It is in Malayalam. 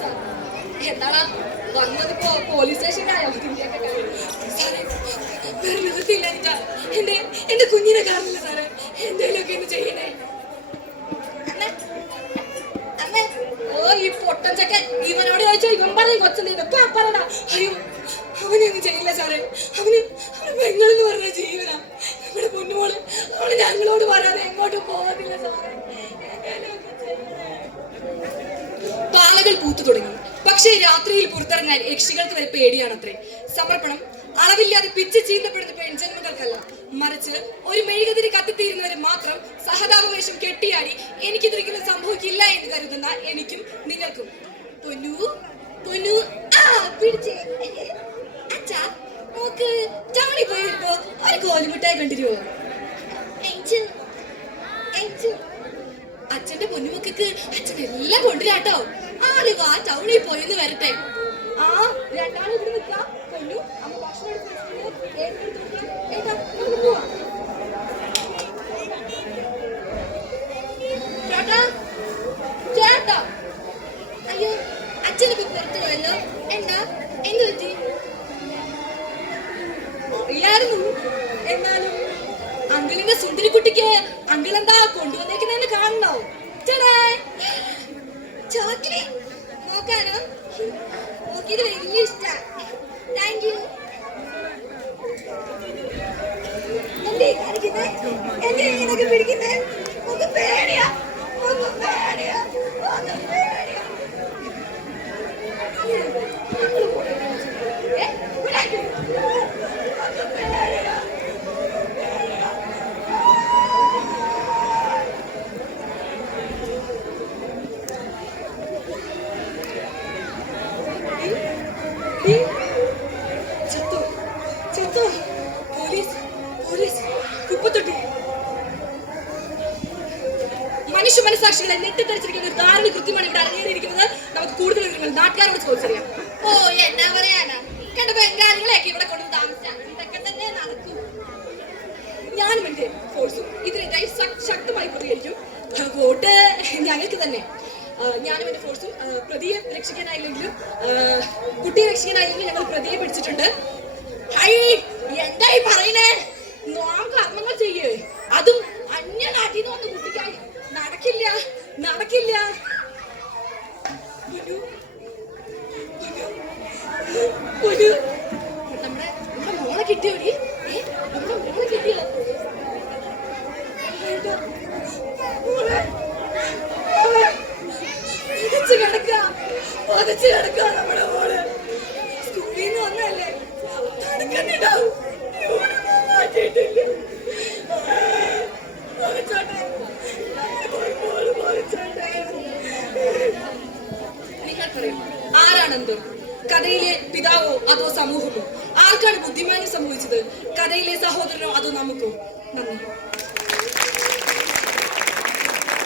സാർ. എന്താണ് വന്നതിപ്പോ പോലീസ് സ്റ്റേഷനിലായോ? നിവൃത്തിയില്ല എന്നിട്ടാ എന്റെ കുഞ്ഞിനെ കാണില്ല സാറേ. എന്തെങ്കിലുമൊക്കെ ഒന്ന് ചെയ്യണേ. ഓ ഈ പൊട്ടൻ ചക്കൻ ഇവനോട് ചോദിച്ചാ ഇവൻ പറയും കൊച്ചെന്തേലും പറയണ. അയ്യോ അവനൊന്നും ചെയ്യില്ല സാറേ. അവന് പെങ്ങളെന്ന് പറഞ്ഞ ജീവനാ. ഞങ്ങളുടെ പൊന്നുമോള് അവള് ഞങ്ങളോട് പറയാതെ എങ്ങോട്ടും പോകത്തില്ല സാറേ. പാലകൾ പൂത്തു തുടങ്ങി. പക്ഷേ രാത്രിയിൽ പുറത്തിറങ്ങാൻ യക്ഷികൾക്ക് വരെ പേടിയാണത്രേ. സമർപ്പണം അളവില്ലാതെ പിച്ച് ചീന്തപ്പെടുന്ന പെൺജന്മങ്ങൾക്കല്ല, മറിച്ച് ഒരു മെഴുകുതിരി കത്തിത്തീരുന്നവരെ മാത്രം സഹതാപവേഷം കെട്ടിയാടി എനിക്കിതൊരിക്കലും സംഭവിക്കില്ല എന്ന് കരുതുന്ന എനിക്കും നിങ്ങൾക്കും. പൊന്നു പൊന്നു പിടിച്ചേ അച്ഛാ, നോക്ക് ടൗണിൽ പോയി വരുമ്പോ ഒരു കോലുമുട്ടായി കണ്ടിരുവോ? അച്ഛന്റെ പൊന്നുമക്കൾക്ക് അച്ഛൻ എല്ലാം കൊണ്ടുവരാട്ടോ. ആള് വാ ടൗണിൽ പോയെന്ന് വരട്ടെ. ആ രണ്ടാളും ഇവിടെ നിൽക്കാം. പൊന്നു അമ്മ ഭക്ഷണം ചേട്ടാ ചേട്ടാ. അയ്യോ അച്ഛനിപ്പോ പുറത്തു പോയല്ലോ. എന്താ എന്ത് പറ്റി? അറിയായിരുന്നു. എന്നാലും അങ്കിളിന്റെ സുന്ദരിക്കുട്ടിക്ക് അങ്കിൾ എന്താ കൊണ്ടുവന്നേക്കുന്നതെന്ന് കാണണോ? ചോക്ലേറ്റ് നോക്കാനോ? നോക്കിയത് വലിയ ഇഷ്ടാ. Thank you. എന്തേ കാണിക്കുന്നേ? എന്തേ ഇങ്ങനൊക്കെ പിടിക്കുന്നേ? ഒന്ന് പേടിയാ, ഒന്ന് പേടിയാ, ഒന്ന് പേടിയാ. മനുഷ്യ മനസാക്ഷികളെ നെട്ടിത്തടിച്ചിരിക്കുന്ന ഒരു ധാരണ കൃത്യമാണ് ഇവിടെ അരങ്ങേറിയിരിക്കുന്നത്. നമുക്ക് കൂടുതൽ വിവരങ്ങൾ നാട്ടുകാരോട് ചോദിച്ചറിയാം. ഓ എന്നാ പറയാനാ, കണ്ട ബംഗാളികളെയൊക്കെ ഇവിടെ കൊണ്ട് താമസിച്ചാൽ ഇതൊക്കെ തന്നെ നടക്കും. ഞാനും എന്റെ ഫോഴ്സും ഇതിനെതിരായി ശക്തമായി പ്രതികരിക്കും. വോട്ട് ഞങ്ങൾക്ക് തന്നെ. ഞാനും എന്റെ ഫോഴ്സും പ്രതിയെ രക്ഷിക്കാനായില്ലെങ്കിലും കുട്ടിയെ രക്ഷിക്കാനായില്ലെങ്കിലും ഞങ്ങൾ പ്രതിയെ പിടിച്ചിട്ടുണ്ട്. എന്തായി പറയണേ? നാം കർമ്മങ്ങൾ ചെയ്യേ, അതും അന്യ നാട്ടിൽ നിന്ന് വന്ന് കുട്ടിക്കായി നടക്കില്ല, നടക്കില്ല. നമ്മുടെ മോളെ കിട്ടിയോടി? നമ്മുടെ മോളെ കിട്ടിയോ? പതച്ച് കിടക്കുക നമ്മുടെ മോള്. സ്കൂളിൽ നിന്ന് വന്നല്ലേ, തണുക്കണ്ടാവും. മാറ്റിയിട്ടില്ല. നിങ്ങൾക്കറിയാം ആരാണെന്തോ? കഥയിലെ പിതാവോ അതോ സമൂഹമോ? ആർക്കാണ് ബുദ്ധിമാനം സംഭവിച്ചത്? കഥയിലെ സഹോദരനോ അതോ നമുക്കോ? നന്ദി.